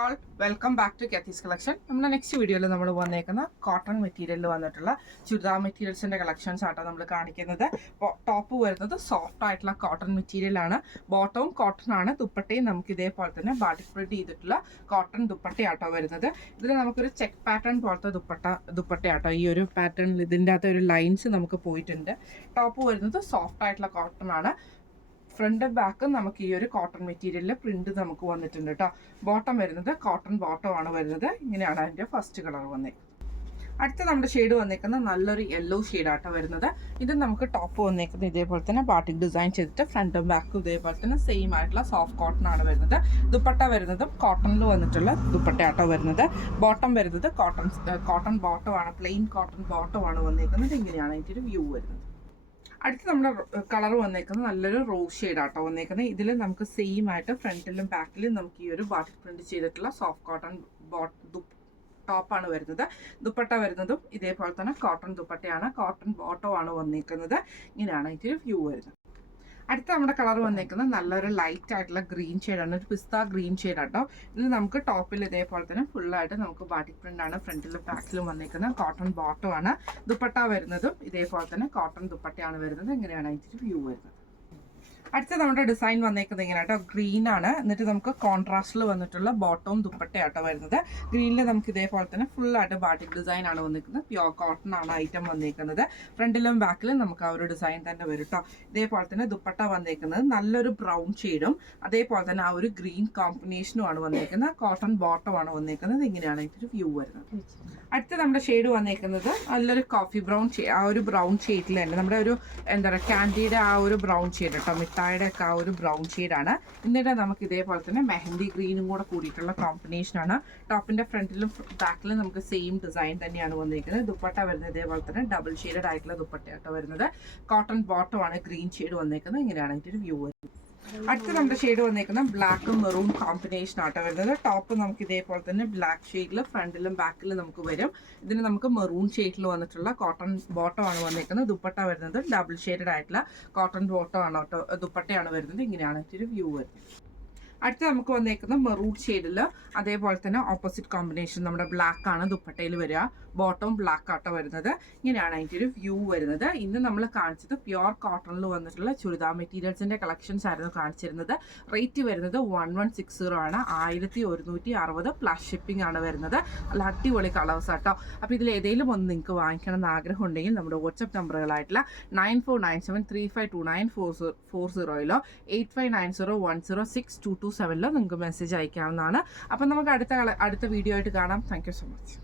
All welcome back to Kathy's collection. നമ്മുടെ next വീഡിയോയിൽ നമ്മൾ വന്നേക്കുന്ന കോട്ടൺ മെറ്റീരിയലിൽ വന്നിട്ടുള്ള ചുരിദാർ മെറ്റീരിയൽസിന്റെ കളക്ഷൻസ് ആട്ടോ നമ്മൾ കാണിക്കുന്നത്. ടോപ്പ് വരുന്നത് സോഫ്റ്റ് ആയിട്ടുള്ള കോട്ടൺ മെറ്റീരിയൽ ആണ്, ബോട്ടവും കോട്ടൺ ആണ്, ദുപ്പട്ടയും നമുക്ക് ഇതേപോലെ തന്നെ ബാറ്റിക് പ്രിന്റ് ചെയ്തിട്ടുള്ള കോട്ടൺ ദുപ്പട്ടയാട്ടോ വരുന്നത്. ഇതിൽ നമുക്കൊരു ചെക്ക് പാറ്റേൺ പോലത്തെ ദുപ്പട്ടയാട്ടോ. ഈ ഒരു പാറ്റേണിൽ ഇതിൻ്റെ അകത്ത് ഒരു ലൈൻസ് നമുക്ക് പോയിട്ടുണ്ട്. ടോപ്പ് വരുന്നത് സോഫ്റ്റ് ആയിട്ടുള്ള കോട്ടൺ ആണ്. ഫ്രണ്ട് ബാക്ക് നമുക്ക് ഈ ഒരു കോട്ടൺ മെറ്റീരിയലിൽ പ്രിന്റ് നമുക്ക് വന്നിട്ടുണ്ട് കേട്ടോ. ബോട്ടം വരുന്നത് കോട്ടൺ ബോട്ടം ആണ് വരുന്നത്. ഇങ്ങനെയാണ് അതിൻ്റെ ഫസ്റ്റ് കളർ വന്നേക്കുന്നത്. അടുത്ത നമ്മുടെ ഷെയ്ഡ് വന്നേക്കുന്നത് നല്ലൊരു യെല്ലോ ഷെയ്ഡാട്ടോ വരുന്നത്. ഇത് നമുക്ക് ടോപ്പ് വന്നേക്കുന്നത് ഇതേപോലെ തന്നെ ബാട്ടിക് ഡിസൈൻ ചെയ്തിട്ട് ഫ്രണ്ടും ബാക്കും ഇതേപോലെ തന്നെ സെയിം ആയിട്ടുള്ള സോഫ്റ്റ് കോട്ടൺ ആണ് വരുന്നത്. ദുപ്പട്ട വരുന്നതും കോട്ടണിൽ വന്നിട്ടുള്ള ദുപ്പട്ടയാട്ടോ വരുന്നത്. ബോട്ടം വരുന്നത് കോട്ടൺ ബോട്ടം ആണ്, പ്ലെയിൻ കോട്ടൺ ബോട്ടം ആണ് വന്നേക്കുന്നത്. ഇങ്ങനെയാണ് അതിൻ്റെ ഒരു വ്യൂ വരുന്നത്. അടുത്ത് നമ്മുടെ കളർ വന്നേക്കുന്നത് നല്ലൊരു റോസ് ഷെയ്ഡാട്ടോ വന്നേക്കുന്നത്. ഇതിൽ നമുക്ക് സെയിം ആയിട്ട് ഫ്രണ്ടിലും ബാക്കിലും നമുക്ക് ഈ ഒരു ബാട്ടിക് പ്രിന്റ് ചെയ്തിട്ടുള്ള സോഫ്റ്റ് കോട്ടൺ ടോപ്പാണ് വരുന്നത്. ദുപ്പട്ട വരുന്നതും ഇതേപോലെ തന്നെ കോട്ടൺ ദുപ്പട്ടയാണ്, കോട്ടൺ ബോട്ടം ആണ് വന്നേക്കുന്നത്. ഇങ്ങനെയാണ് ഇതിൻ്റെ വ്യൂ വരുന്നത്. അടുത്ത നമ്മുടെ കളർ വന്നേക്കുന്നത് നല്ലൊരു ലൈറ്റ് ആയിട്ടുള്ള ഗ്രീൻ ഷെയ്ഡാണ്, ഒരു പിസ്ത ഗ്രീൻ ഷെയ്ഡാട്ടോ. ഇതിൽ നമുക്ക് ടോപ്പിൽ ഇതേപോലെ തന്നെ ഫുള്ളായിട്ട് നമുക്ക് ബാറ്റിക് പ്രിന്റ് ആണ് ഫ്രണ്ടിലും ബാക്കിലും വന്നേക്കുന്നത്. കോട്ടൺ ബോട്ടം ആണ്. ദുപ്പട്ട വരുന്നതും ഇതേപോലെ തന്നെ കോട്ടൺ ദുപ്പട്ടയാണ് വരുന്നത്. ഇങ്ങനെയാണ് ഇതിൻ്റെ വ്യൂ വരുന്നത്. അടുത്ത നമ്മുടെ ഡിസൈൻ വന്നേക്കുന്നത് ഇങ്ങനെ കേട്ടോ, ഗ്രീൻ ആണ്. എന്നിട്ട് നമുക്ക് കോൺട്രാസ്റ്റിൽ വന്നിട്ടുള്ള ബോട്ടവും ദുപ്പട്ടയാട്ടോ വരുന്നത്. ഗ്രീനിൽ നമുക്ക് ഇതേപോലെ തന്നെ ഫുള്ളായിട്ട് ബാറ്റിക് ഡിസൈൻ ആണ് വന്നിരിക്കുന്നത്. പ്യോർ കോട്ടൺ ആണ് ഐറ്റം വന്നിരിക്കുന്നത്. ഫ്രണ്ടിലും ബാക്കിലും നമുക്ക് ആ ഒരു ഡിസൈൻ തന്നെ വരും കേട്ടോ. ഇതേപോലെ തന്നെ ദുപ്പട്ട വന്നിരിക്കുന്നത് നല്ലൊരു ബ്രൗൺ ഷെയ്ഡും അതേപോലെ തന്നെ ആ ഒരു ഗ്രീൻ കോമ്പിനേഷനും ആണ് വന്നിരിക്കുന്നത്. കോട്ടൺ ബോട്ടം ആണ് വന്നിരിക്കുന്നത്. ഇങ്ങനെയാണ് ഇതിൻ്റെ വ്യൂ വരുന്നത്. അടുത്ത നമ്മുടെ ഷെയ്ഡ് വന്നിരിക്കുന്നത് നല്ലൊരു കോഫി ബ്രൗൺ ഷെയ്ഡ്, ആ ഒരു ബ്രൗൺ ഷെയ്ഡിൽ തന്നെ നമ്മുടെ ഒരു എന്താ പറയുക ക്യാൻഡിയുടെ ആ ഒരു ബ്രൗൺ ഷെയ്ഡ് കേട്ടോ, മിഠായിയുടെ ഒക്കെ ആ ഒരു ബ്രൗൺ ഷെയ്ഡാണ്. എന്നിട്ട് നമുക്ക് ഇതേപോലെ തന്നെ മെഹന്തി ഗ്രീനും കൂടെ കൂടിയിട്ടുള്ള കോമ്പിനേഷനാണ്. ടോപ്പിന്റെ ഫ്രണ്ടിലും ബാക്കിലും നമുക്ക് സെയിം ഡിസൈൻ തന്നെയാണ് വന്നിരിക്കുന്നത്. ദുപ്പട്ട വരുന്നത് ഇതേപോലെ തന്നെ ഡബിൾ ഷെയ്ഡഡ് ആയിട്ടുള്ള ദുപ്പട്ടയാട്ടോ വരുന്നത്. കോട്ടൺ ബോട്ടം ആണ് ഗ്രീൻ ഷെയ്ഡ് വന്നിരിക്കുന്നത്. ഇങ്ങനെയാണ് ഇതിന്റെ ഒരു വ്യൂ വരുന്നത്. അടുത്ത നമ്മുടെ ഷെയ്ഡ് വന്നിരിക്കുന്നത് ബ്ലാക്കും മെറൂൺ കോമ്പിനേഷൻ ആട്ടോ വരുന്നത്. ടോപ്പ് നമുക്ക് ഇതേപോലെ തന്നെ ബ്ലാക്ക് ഷെയ്ഡിൽ ഫ്രണ്ടിലും ബാക്കിലും നമുക്ക് വരും. ഇതിന് നമുക്ക് മെറൂൺ ഷെയ്ഡിൽ വന്നിട്ടുള്ള കോട്ടൺ ബോട്ടം ആണ് വന്നിരിക്കുന്നത്. ദുപ്പട്ട വരുന്നത് ഡബിൾ ഷെയ്ഡഡ് ആയിട്ടുള്ള കോട്ടൺ ബോട്ടം ആണ് കേട്ടോ, ദുപ്പട്ടയാണ് വരുന്നത്. ഇങ്ങനെയാണ് ഇതിന്റെ വ്യൂ വരുന്നത്. അടുത്ത് നമുക്ക് വന്നേക്കുന്ന മെറൂൺ ഷെയ്ഡിൽ അതേപോലെ തന്നെ ഓപ്പോസിറ്റ് കോമ്പിനേഷൻ നമ്മുടെ ബ്ലാക്ക് ആണ് ദുപ്പട്ടയിൽ വരിക. ബോട്ടം ബ്ലാക്ക് ആട്ടോ വരുന്നത്. ഇങ്ങനെയാണ് അതിൻ്റെ ഒരു വ്യൂ വരുന്നത്. ഇന്ന് നമ്മൾ കാണിച്ചത് പ്യുവർ കോട്ടണിൽ വന്നിട്ടുള്ള ചുരിദാർ മെറ്റീരിയൽസിന്റെ കളക്ഷൻസ് ആയിരുന്നു കാണിച്ചിരുന്നത്. റേറ്റ് വരുന്നത് 1160 ആണ്, 1160 പ്ലസ് ഷിപ്പിംഗ് ആണ് വരുന്നത്. നല്ല അടിപൊളി കളേഴ്സ് ആട്ടോ. അപ്പോൾ ഇതിൽ ഏതെങ്കിലും ഒന്ന് നിങ്ങൾക്ക് വാങ്ങിക്കണം എന്ന് ആഗ്രഹം ഉണ്ടെങ്കിൽ നമ്മുടെ വാട്സ്ആപ്പ് നമ്പറുകളായിട്ടുള്ള 9497352940 8590106227 നിങ്ങൾക്ക് മെസ്സേജ് അയക്കാവുന്നതാണ്. അപ്പം നമുക്ക് അടുത്ത വീഡിയോ ആയിട്ട് കാണാം. Thank you so much.